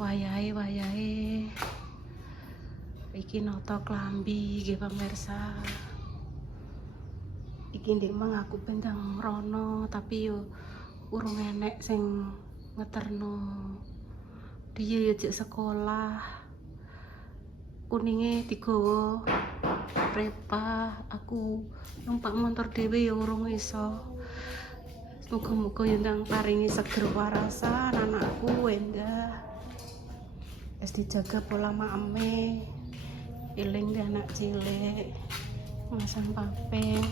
Wayahe iki nata klambi nggih pemirsa. Iki ndek mang aku bentang rono tapi yo urung enek sing ngeterno. Dia yo jek sekolah. Kuninge digawa prepa, aku numpak motor dhewe yo urung iso. Muga-muga yo ndang paringi seger warasan anakku endah. Wis dijaga pola makeme. Eling di anak cilik. Masang papeng.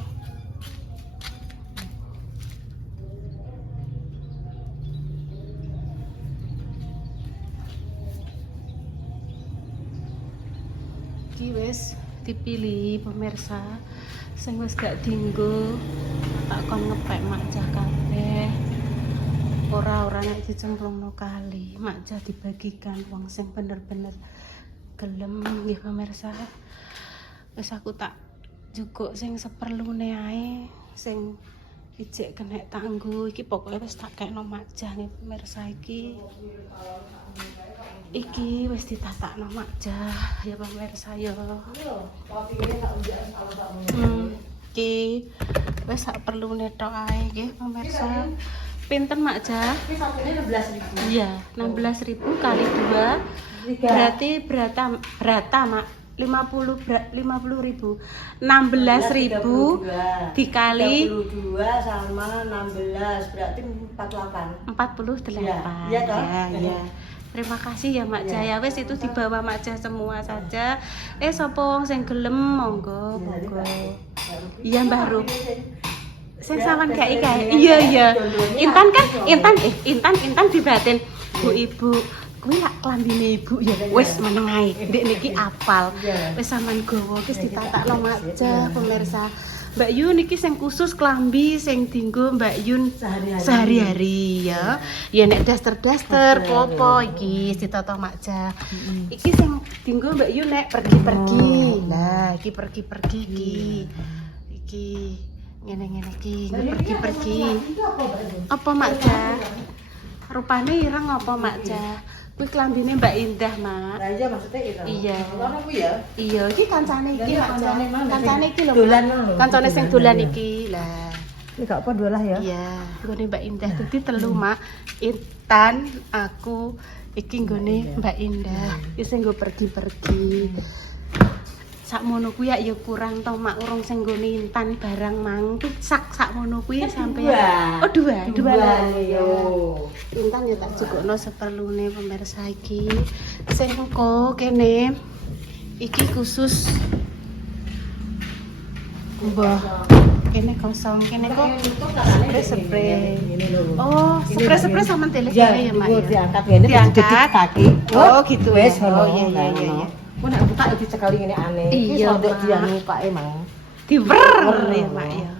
Iki wis dipilih pemirsa sing wis gak dienggo tak kon ngepek makjah kabeh. Ora nek dicemplungno kali, makjah dibagikan wong sing bener-bener gelem nggih pemirsa. Wis aku tak jukuk sing seperlune ae, sing ijek kena tak nggo iki pokoke wis tak kekno makjah nggih pemirsa iki. Iki wis ditatakno makjah ya pemirsa ya. Iki wis sak perlune tok ae nggih pemirsa. Pinten makjah? Ini satunya 16.000. Iya, 16.000 kali 2 berarti berata mak 50.000. 16.000 dikali 32 sama 16 berarti 48. 48. Iya toh? Ya. Terima kasih ya Mak Jaya. Wes itu dibawa Mak Jaya semua saja. Sapa wong sing gelem monggo. Iya Mbah Rup. Sing sawan gak iki. Iya. Intan kan Intan dibatin. Bu Ibu, kuwi lak klambine Ibu ya. Wis meneng ae. Ndek niki apal. Wis sampean gowo wis ditatakno Mak Jaya pemirsa. Mbak Yun niki sing khusus klambi sing dienggo Mbak Yun sehari-hari ya. Ya nek daster-daster popo iki ditata makjah. Iki sing dienggo Mbak Yun nek pergi-pergi. Nah, iki pergi-pergi iki. Iki ngene-ngene iki pergi-pergi. Apa makjah? Rupane ireng apa makjah? Kuwi klambine Mbak Indah, Mak. Lah iya maksudnya itu. Iya. Ono ku ya. Iya, iki kancane iki Mak. Kancane iki lho. Dolan ngono lho. Kancane sing dolan iki. Lah. Ini gak apa dolah ya. Iya, nggone Mbak Indah. Dadi telu, Mak. Intan, aku, iki nggone Mbak Indah. Iki sing nggo pergi-pergi. Sakmono kuwi ya kurang to, Mak. Urung sing nggone Intan barang mang. Sakmono kuwi sampeyan. Oh, dua lah. Yo. Intan ya tak cukupno seperlune pemirsa iki. Sing engko kene iki khusus mbah. Kene kosong, kene kok spray. Oh, spray sama teles ya, Mak. Diangkat ya, ini diangkat kaki. Oh, gitu wes. Oh, iya. Kok nek buka iki cekali ngene aneh. Iya, Iki Mak. dianu Pak emang. Diwer ya, Mak ya.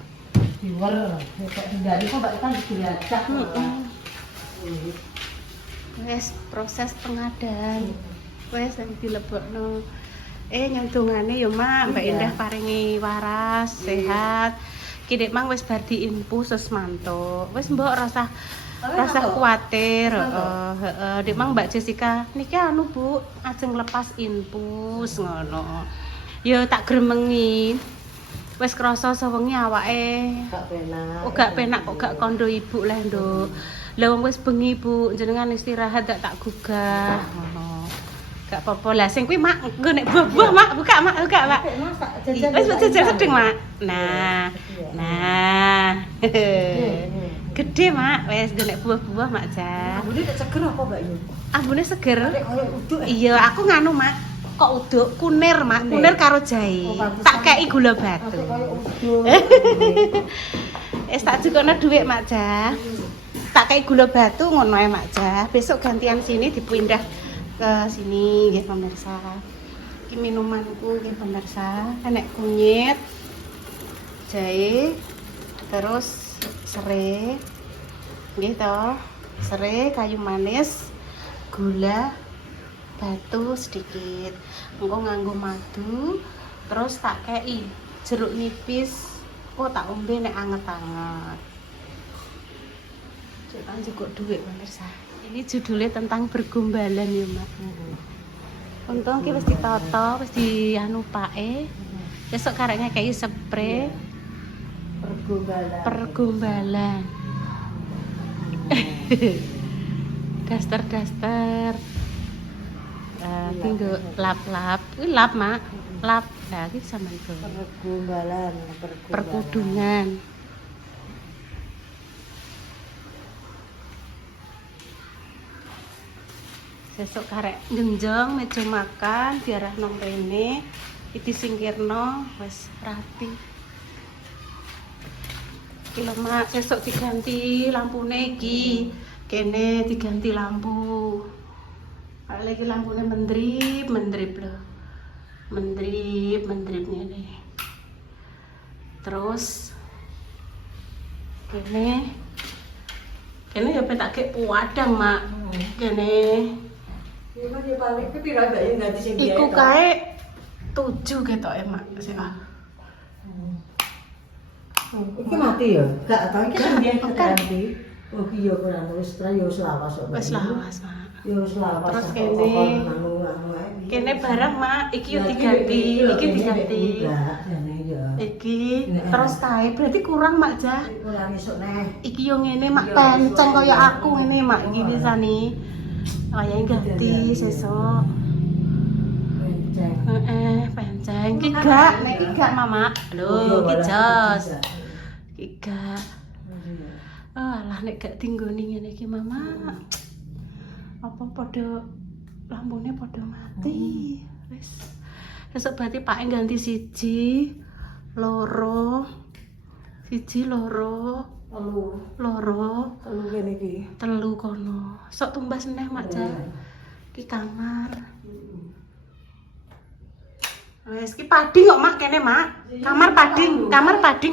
Diwer. Nek dindali kok Mbak kan dilacak. Wes proses pengadaan. Wes yang dilebokno. Nyentungane ya Mak, Mbak Indah paringi waras, sehat. Ki Dek Mang wis bar diinfus mantuk. Wis mbok rasa kuwatir, heeh. Dek Mang Mbak Jessica, niki anu Bu, ajeng lepas infus ngono. Ya tak gremengi. Wis krasa sewengi awake Gak penak. Oh gak penak kok gak kondo Ibu lah Nduk. Lah wong wis bengi Bu, jenengan istirahat tak gugah ngono. Gak apa-apa lah sing kuwi Mak nggo nek buah-buah Mak, buka Mak. Wis jajan sedeng Mak. Nah. Gede Mak, wis nggo nek buah-buah Mak Jah. Ambune tak seger apa Mbak Yun? Ambune seger. Koyo uduk. Iya, aku nganu Mak. Kok uduk kunir Mak, kunir karo jahe. Tak kei gula batu. Koyo uduk. Tak jukokno dhuwit Mak Jah. Tak kei gula batu ngono ae Mak Jah. Besok gantian sini dipindah ke sini nggih pemirsa. Iki minumanku nggih pemirsa, enek kunyit, jahe, terus serai. Nggih to. Serai, kayu manis, gula, batu sedikit. Engko nganggo madu, terus tak kei jeruk nipis. Oh tak ombe nek anget-anget. cukup duit pemirsa. Ini judulnya tentang bergombalan ya mak. Untung ki wis ditata, wis dianu pake. Besok karek ngekeki spray pergombalan. Daster. Tinggal lap-lap. Kuwi lap, Mak. Lap. Nah, iki sampean go. Perkudungan. Sesuk karek genjong meja makan diarah nang rene. Iki singkirno wis rapi. Iki lho Mak, sesuk diganti lampune iki. Kene diganti lampu. Lagi lampune mendrip lho. Mendrip ngene. Terus kene ya petake puadang Mak. Kene iku kae 7 ketoke Mak. Iki mati ya? Gak tau iki sampeyan ganti. Oh iki ya ora wis lawas kok. Wis lawas Mak. Ya wis lawas. Terus kene barang Mak, iki yo diganti, iki diganti. Iki terus kae berarti kurang Mak Jah. Kurang esuk neh. Iki yo ngene Mak penceng kaya aku ngene Mak iki wisani. Wayahe ganti sesuk. Penceng. Iki gak, nek iki gak Mama. Lho, iki jos. Iki gak. Alah nek gak tinggoni ngene iki Mama. Apa padha lampune padha mati. Wis. Sesuk berarti Pak ganti siji, loro. Telu kene iki. Telu kono. Sok tumbas neh Mak Jah. Ki kamar. Wes ki pading kok Mak kene Mak. Kamar pading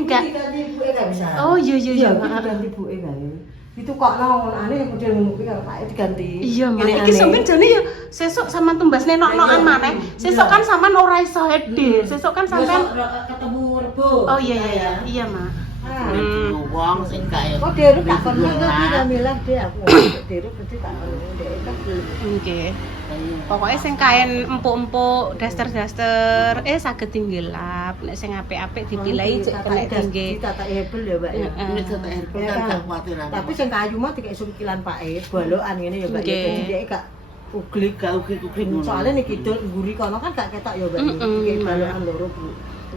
gak? Ganti ibuke gak bisa. Oh iya. Ganti ibuke kae. Itu kok nang-nane yang model ngono kuwi karo Pak diganti. Iya Mak. Iki sampeyan jane ya sesuk sampean tumbas nenok-nokan maneh. Sesuk kan sampean ora iso hadir. Sesuk kan sampean ketemu Rebo. Oh iya Mak. Wong sing kaya. Kok Deru tak kon ngerti milah dhe aku. Deru berarti tak kon ndek kan. Nggih. Pokoknya sing kain empuk-empuk, daster-daster, saged tinggal lap. Nek sing apik-apik dipilahi cek kena tinggi. Tata hebel ya, Mbak ya. Nek tata herbal kan gak kuatiran. Tapi sing kayu mah dikek sungkilan Pak balokan ngene ya, Mbak. Jadi dhek gak uglik ngono. Soale nek kidul ngguri kono kan gak ketok ya, Mbak. Iki balokan loro, Bu.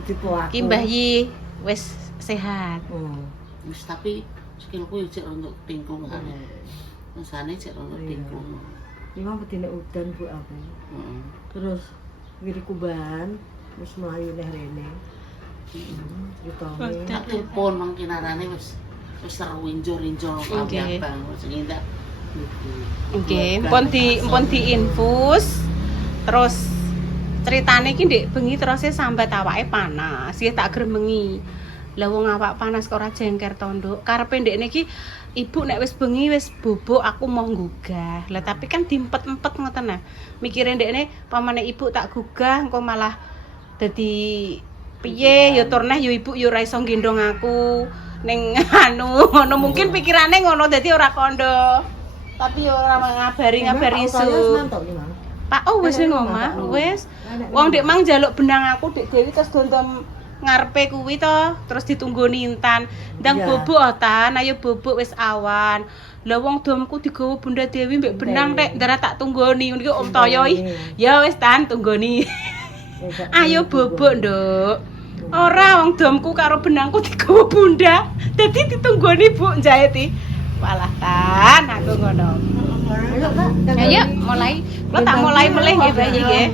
Dipoak. Ki Mbah Yi wis sehat. Wis tapi sikilku yo cek untuk tingkung kan. Mesane cek untuk tingkung. Ini bedine udan Bu aku. Terus ngiri kuban wis mlayu neh rene. Ceritane Tak telepon mang kinarane wis seru injor-injor kabeh Bang sing indah. Nggih, empun diinfus. Terus ceritane iki ndek bengi terus sambat awake panas. Nggih tak gremengi. Lah wong awak panas kok ora jengker tondok. Karepe ndekne iki ibu nek wis bengi wis bubuk aku mau gugah. Lah tapi kan diempet-empet ngoten nah. Mikire ndekne pamane ibu tak gugah engko malah dadi piye ya tur neh ya ibu ya ora iso gendong aku ning ngono mungkin pikirane ngono dadi ora kondo. Tapi ya ora ngabari isu. Pak wis ning omah, wis. Wong ndek mang njaluk benang aku Dik Dewi terus dontem ngarepe kuwi to, terus ditunggoni intan. Ndang bubuk tan, ayo bubuk wis awan. Lah wong domku digawa Bunda Dewi mbek benang rek, ndara tak tunggoni. Niki Om Toyo ya wis tan tunggoni. Ayo bubuk, Nduk. Ora wong domku karo benangku digawa Bunda. Dadi ditunggoni Bu njahiti. Walah tan aku ngono. Ayo mulai. Kula tak mulai melih nggih Bayi nggih.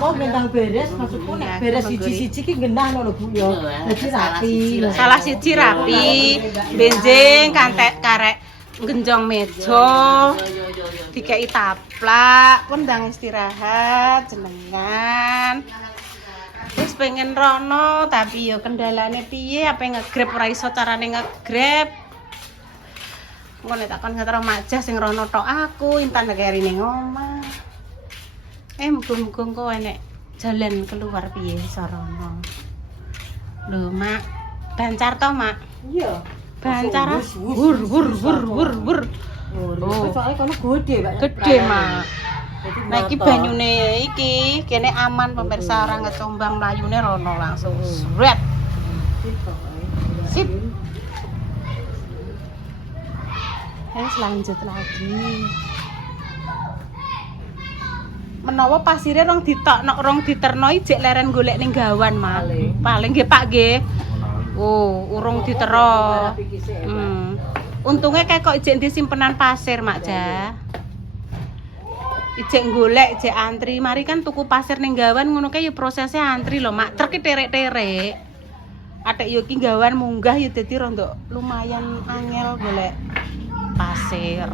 Kok gendang beres maksudku nek beres siji-siji ki gendang ngono Bu ya. Dadi rapi. Salah siji rapi. Benjing kantek karek genjong meja. Dikei taplak, pun ndang istirahat jenengan. Wis pengen rono tapi yo kendalane piye ape ngegrab ora iso carane ngegrab. Engko nek takon karo Mak Jah sing rono tok aku intan keri ning omah. Muga-muga engko enek jalan keluar piye sarono. Lho Mak, bancar to Mak? Iya. Bancar. Wur. Oh, soalnya kono gede, Pak. Gede, Mak. Jadi Nah iki motor. banyune iki kene aman pemirsa ora ngecombang mlayune rono langsung. Sret. Sip. Lanjut lagi. Menawa pasire rong ditokno rong diternoi jek leren golek ning gawan, Mak. Paling nggih Pak nggih. Oh, urung ditero. Untungnya kayak kok ijek di simpenan pasir, Mak Ja. Ijek golek, ijek antri. Mari kan tuku pasir ning gawan ngono kae ya prosesnya antri lho, Mak. Truk terek-terek. Atek yo ki gawan munggah ya dadi rondok lumayan angel golek pasir.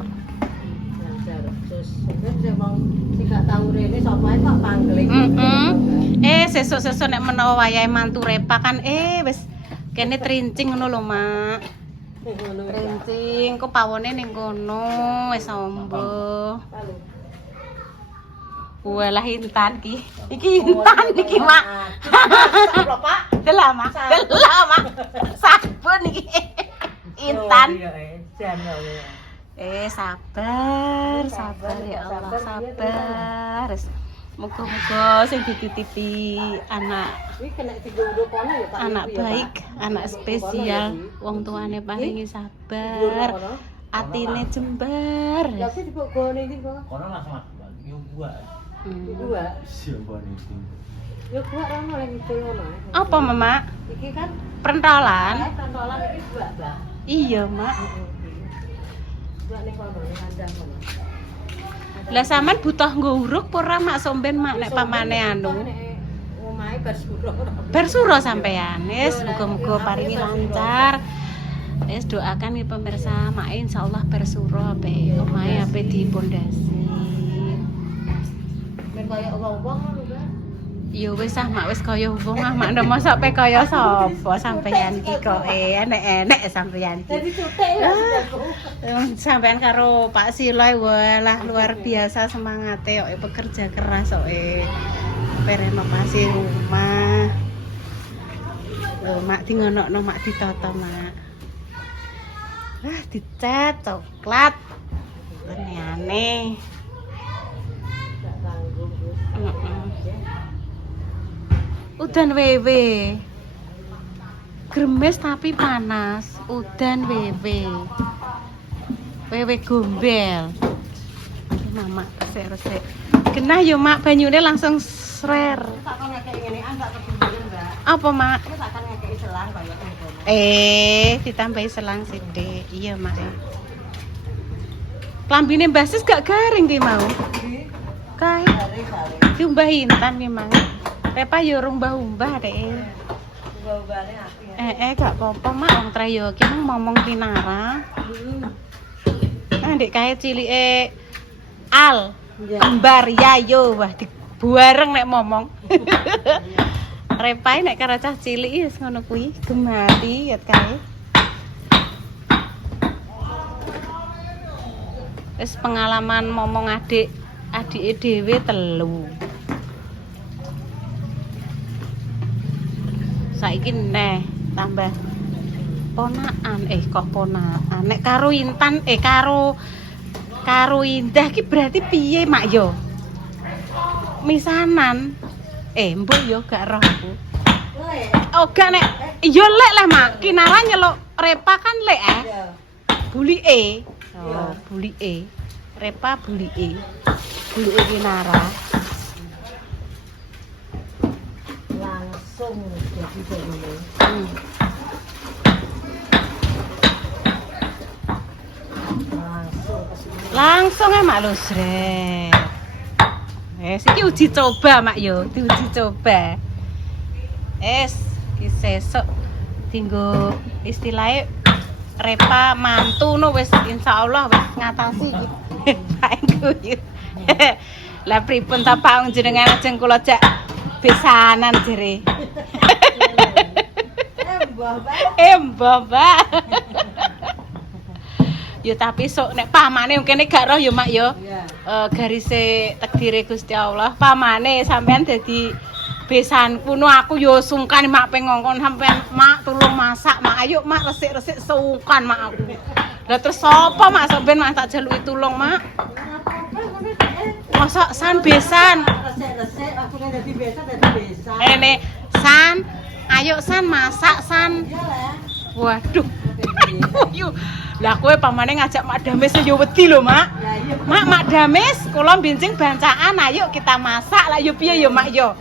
Terus wong sing gak tau rene sapa ae kok pangling. Sesuk-sesuk nek menawa wayahe mantu Repa kan wis kene trincing ngono lho, Mak. Trincing kok pawone ning kono wis ombo. Walah Intan ki. Iki Intan iki, Mak. Lho, Pak. Delok, Mak. Sabun iki. Intan. Sabar ya Allah, sabar. Muga-muga sing dititipi anak baik, anak spesial, wong tuane paringi sabar, atine jembar. Kono langsung yo buat. Yo gua rono lagi ngono. Apa, Mama? Iki kan Pentolan? kantolan iki gua, Mbak. Iya, Mak. Gua ning kono kandang kono. Lah sampean butuh nggo uruk ora Mak somben Mak nek pamane anu. Omahe bersuro. Bersuro sampean. Wis muga-muga paringi lancar. Wis doakan nih pemirsa Mak insyaallah bersuro ape omahe ape dipondasi. Ben kaya wong-wong ngono, Mbak. Ya wis Mak wis kaya wong Mak ndak mosok pe kaya sapa sampean iki kok enek-enek sampean iki. Jadi cutek ya aku. Sampean karo Pak Siloy walah luar biasa semangate kok pekerja keras kok renovasi rumah. Lho Mak dingonokno Mak ditata Mak. Dicat coklat. Aneh-aneh. Gak tanggung, Bu. Udan wewe. Gremes tapi panas. Udan wewe. Wewe gombel. Mama resik-resik. Genah yo Mak banyune langsung srer. Tak kon ngekek ngene an tak kebunden, Mbak. Apa Mak? Aku tak kan ngekek selang kaya ngono. Ditambahi selang sithik. Iya Mak. Klambine Mbah Sis gak garing ki mau. Kae Sare-sare. diumbah Intan memang. Repa yo rumbah-umbah dek. Ubah-ubahane aku ya. Gak apa-apa Mak wong trayo ki ngomong pinara. Dek kae cilike Al. Kembar Yayo wah dibuareng nek momong. Repae nek karo cah cilik wis ngono kuwi gemati ket kae. Wis pengalaman momong adike dhewe telu. Saiki neh tambah ponakan kok ponakan. Nek karo Intan karo Indah ki berarti piye Mak yo? Misanan. Mbok yo gak roh aku. Oh gak nek yo lek lah Mak. Kinara nyeluk Repa kan lek Ya. bulike. Oh, bulike. Repa bulike. Bulike Kinara. Langsung jadi begini. Langsung Mak lho sret. Iki uji coba Mak yo, diuji coba. Iki sesuk tinggo istilahnya Repa mantu no wis insyaallah wis ngatasi iki. Pak guyu. Lah pripun ta Pak jenengan ajeng kula jak besanan jere. Mbah, Mbak. Yo tapi sok nek pamane kene gak roh yo Mak yo. Garise takdire Gusti Allah. Pamane sampean dadi besanku no aku yo sungkan Mak pengongkon sampean Mak tulung masak Mak ayo Mak resik-resik sungkan Mak aku. Lah terus sapa mak sok ben mak tak jaluki tulung mak. Mosok san besan. Resik-resik aku kan dadi besan dadi besan. Ini san, ayo san masak san. Iya lah. Waduh. Yuk. Lah kowe pamane ngajak Mak Damis yo wedi lho, Mak. Ya iya. Mak Damis, kula bincing bancaan, ayo kita masak. Lah yo piye yo, Mak yo.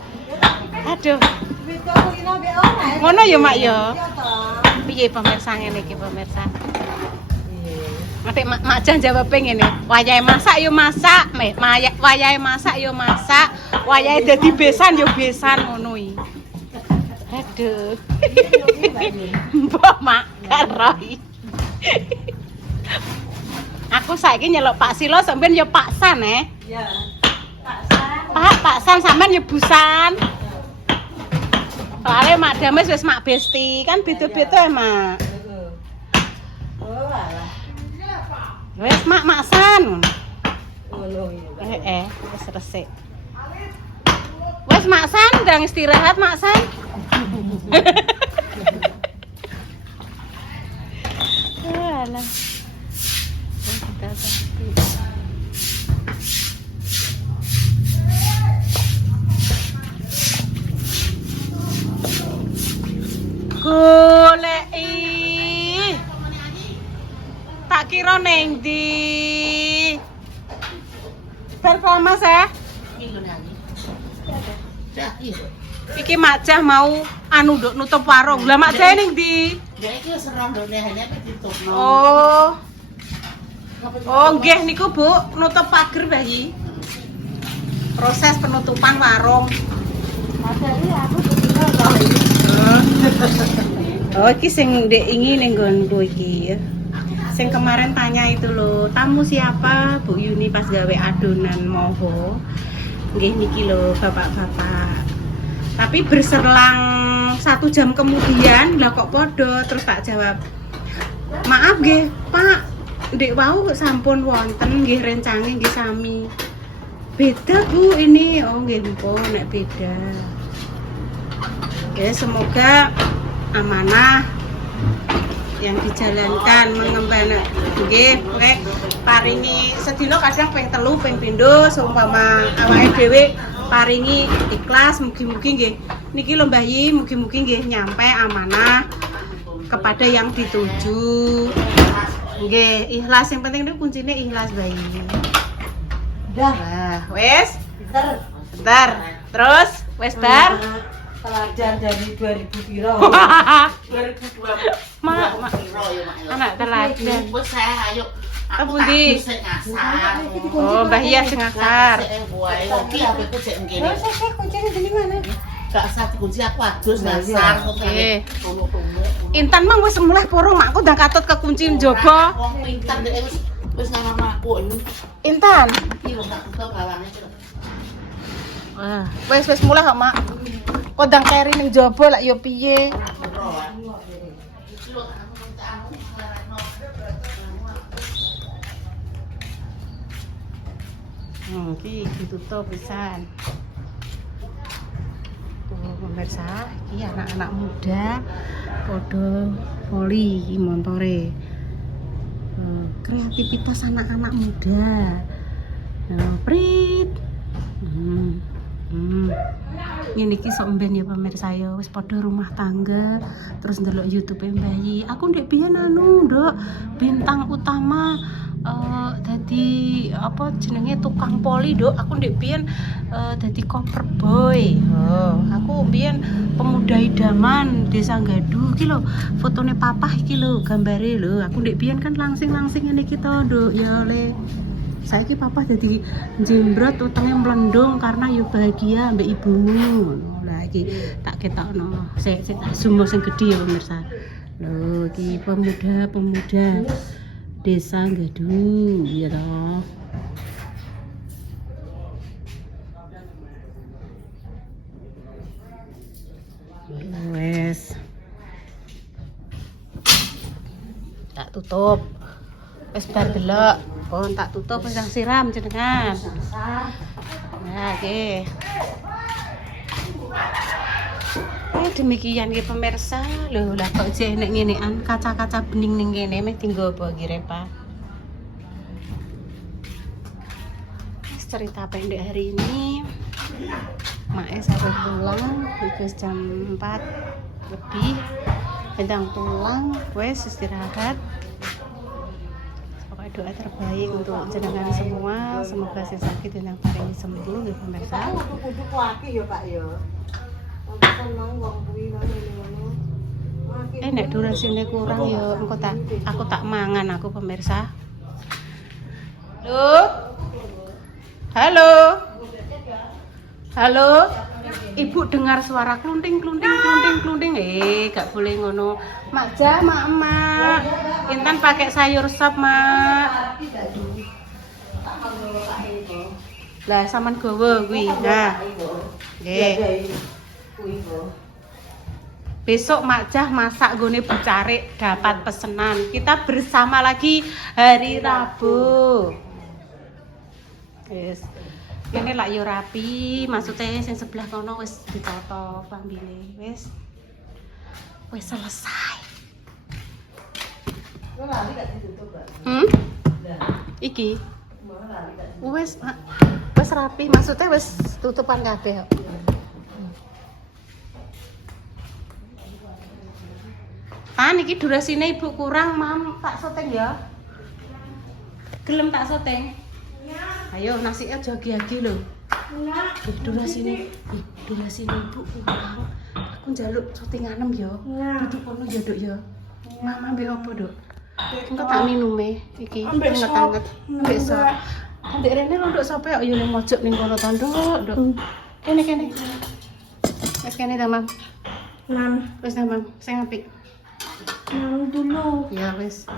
Aduh. Wis kok kulino mbek ora. Ngono ya, Mak yo. Iya toh. Piye pemirsa ngene iki pemirsa. Iya. Nanti Mak Jan jawab ngene. Wayahe masak yo masak, wayahe masak yo masak, wayahe dadi besan yo besan ngono iki. Aduh. Mbok Mak karoi. Aku saiki nyeluk Pak Silo sampean yo Pak San Iya. Pak San. Pak San sampean yo Busan. Soale Mak Damis wis Mak Besti, kan beda-beda ya, Mak. Oh alah. Wis Mak San. Ngono iya. Wis resik. Wis Mak San ndang istirahat Mak San. Alah. Goleki. Tak kira ning ndi. Performance Iki lho nyanyi. Cah iki. iki Mak Jah mau anu nduk nutup warung. Lah Mak Jah ning ndi? Ya iki wis rondone hene ditutupno. Oh nggih niku Bu, nutup pager bayi. Proses penutupan warung. Padahal aku juga kalau ini. Oh, iki sing ndek ingi ning nggonku iki ya. Sing kemarin tanya itu loh, tamu siapa Bu Yuni pas gawe adonan moho. Nggih niki loh bapak-bapak. Tapi berselang 1 jam kemudian lah kok podo, terus tak jawab. Maaf nggih, Pak. Ndek wau sampun wonten nggih rencange nggih sami. Beda Bu ini. Oh nggih Bu, nek beda. Oke, semoga amanah yang dijalankan mengemban nggih kowe paringi sedina kadang ping 3 ping pindho seumpama awake dhewe paringi ikhlas mugi-mugi nggih niki lho Mbah Yi mugi-mugi nggih nyampe amanah kepada yang dituju nggih ikhlas yang penting itu kuncine ikhlas Mbah Yi. Udah. Nah wis Bentar. bentar terus wis bar Teladan dari 2000 piro. 2020. mak Piro ya mak ya. anak teladan Wis saya ayo. Apa ndi? Sik ngasar. oh Mbah Yi sing ngasar Sik wae iki HP ku sik ngene. Terus saya kuncinya di mana? Gak usah dikunci aku adus ngasar kok Oke. tumbuk-tumbuk. Intan mang wis mulai porong makku udah katut kekunci njaba. Wong pintar dek wis nang aku ini. Intan. Iki lho gak tutup gawane. Wah, wis mulai kok, Mak. Kodang keri ning jaba lak ya piye? Iki ditutup pisan. Oh, pemirsa, iki anak-anak muda podo voli iki montore. Kreativitas anak-anak muda. Prit. Ini iki sok mben ya pemirsa ya wis padha rumah tangga terus ndelok YouTube Mbah Yi. Aku ndek biyen anu, Nduk, bintang utama dadi apa jenenge tukang poli, Nduk. Aku ndek biyen dadi cover boy. Oh, aku biyen pemuda idaman Desa Gaduh iki lho. Fotone papa iki lho, gambare lho. Aku ndek biyen kan langsing-langsing ngene iki to, Nduk, ya le. Saiki papa jadi jembrot utangnya melendung karena yo bahagia mbak ibumu. Lah iki tak ketokno. Sik tak zoom sing gedhe ya pemirsa. Lho iki pemuda Desa Gaduh ya toh. Wes. Tak tutup. Wis bar delok. Oh, tak tutup wis siram jenengan. Nah, oke. Demikian ya pemirsa. Loh lah kok jek nek ngenean kaca-kaca bening ning kene meh tinggo apa iki Repa. Cerita pendek hari ini. Mae sampai pulang wis jam 4 lebih. Hendang pulang wes istirahat. Pokoknya doa terbaik untuk jenengan semua, semoga si sakit dan yang paling sembuh ya pemirsa. Kudu laki ya Pak ya. Kan mang wong kuwi ngono. Nek durasine kurang ya engko aku tak mangan aku pemirsa. Halo. Halo. Ibu dengar suara klunting. Gak boleh ngono. Mak Ja, Mak. Intan pakai sayur sop, Mak. Lah sampean gowo kuwi. Nah. Nggih. Besok Mak Jah masak gone bucarik dapat pesenan. Kita bersama lagi hari Rabu. Yes. Ini lak yo rapi, maksudnya sing sebelah kono wis ditata klambine. Wis selesai. Lo lali gak ditutup, Pak? Iki. Wis rapi, maksudnya wis tutupan kabeh. Iki durasine Ibu kurang, Mam. Tak soteng ya. Gelem tak soteng? Ayo nasi aja agi-agi lho. Enggak. Durasine Ibu kurang. Aku njaluk sotinganem ya. Duduk kono ya, Duk ya. Mama ambek opo, Duk? Engko tak minume iki. Anget-anget. Ambek sop. Ambek rene londok sope kok ya ning mojok ning kono to, Duk. Kene. Wes kene ta, Mam. Wes ta, Mam. Sing apik. Dulu Ya wis.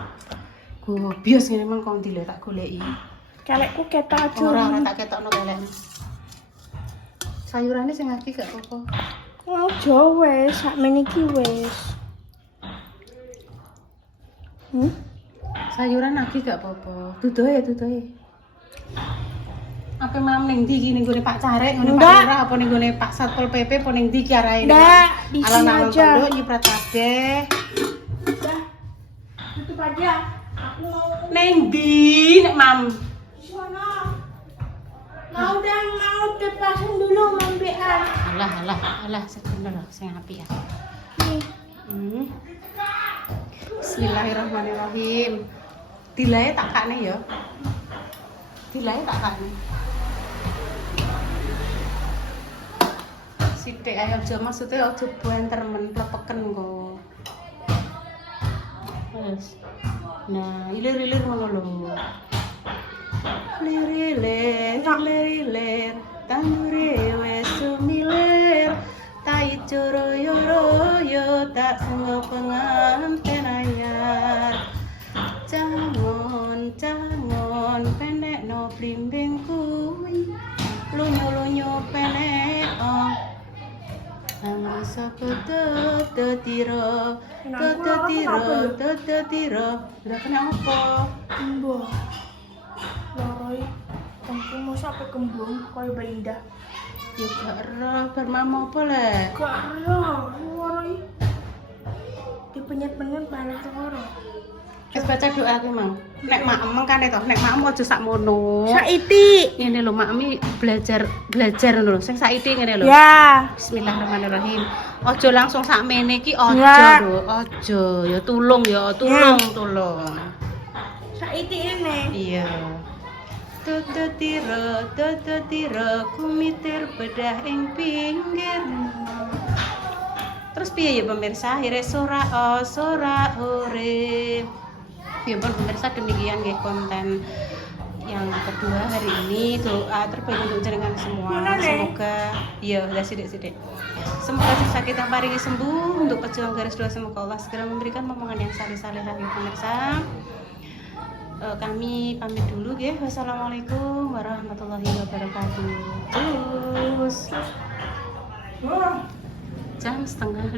Gobios ngene mang kon dile tak goleki. kelekku ketok aja. Ora tak ketokno kelek. Sayurane sing aki gak apa-apa. Aja wis, sakmene iki wis. Sayuran aki gak apa-apa. Dudoe. Apa mam ning ndi iki ning gone Pak Carek, ngene Pak Lurah apa ning gone Pak Satpol PP apa ning ndi ki arahe? Ndak, di sini Alon-alon aja. pondok nyiprat kabeh. Udah. Tutup aja. Aku mau Ning ndi nek mam? sono. Mau tepasin dulu mambean. Alah, sebener sing apik ya. Nih. Bismillahirrahmanirrahim. Dilae tak kakne ya. Sithik ae aja maksudnya aja buenter men plepeken kok. Wes. Nah, ilir-ilir ngono lho. Lirir, tandure wes sumilir. Tai coro yo tak sengo penganten anyar. Jangon penek no blimbing kuwi. Lunyo penek Angsa tetiro. Udah kena apa? Mbah. Loroi. Kamu mau sampai kembung koyo Belinda. Ya gak roh, bar mama apa lek? Gak ada. Loroi. Dipenyet-penyet malah loro. Wis baca doa ki, Mang. Nek mak emeng kan to, nek makmu aja sakmono. Saiti. Ngene lho, makmi belajar ngono lho. Sing saiki ngene lho. Ya. Bismillahirrahmanirrahim. Aja langsung sakmene iki Ya. aja lho, aja. Ya tulung. Saiti ini. Iya. Tututiro kumitir bedah ing pinggir. Terus piye ya pemirsa? Akhirnya sora ore. Ya pun pemirsa demikian nggih konten yang kedua hari ini, doa terbaik untuk jenengan semua. Semoga udah sidik. Semoga sakit yang paringi sembuh, untuk pejuang garis dua semoga Allah segera memberikan momongan yang saleh-saleh bagi pemirsa. Kami pamit dulu ya. Wassalamualaikum warahmatullahi wabarakatuh. Terus jam 4:30.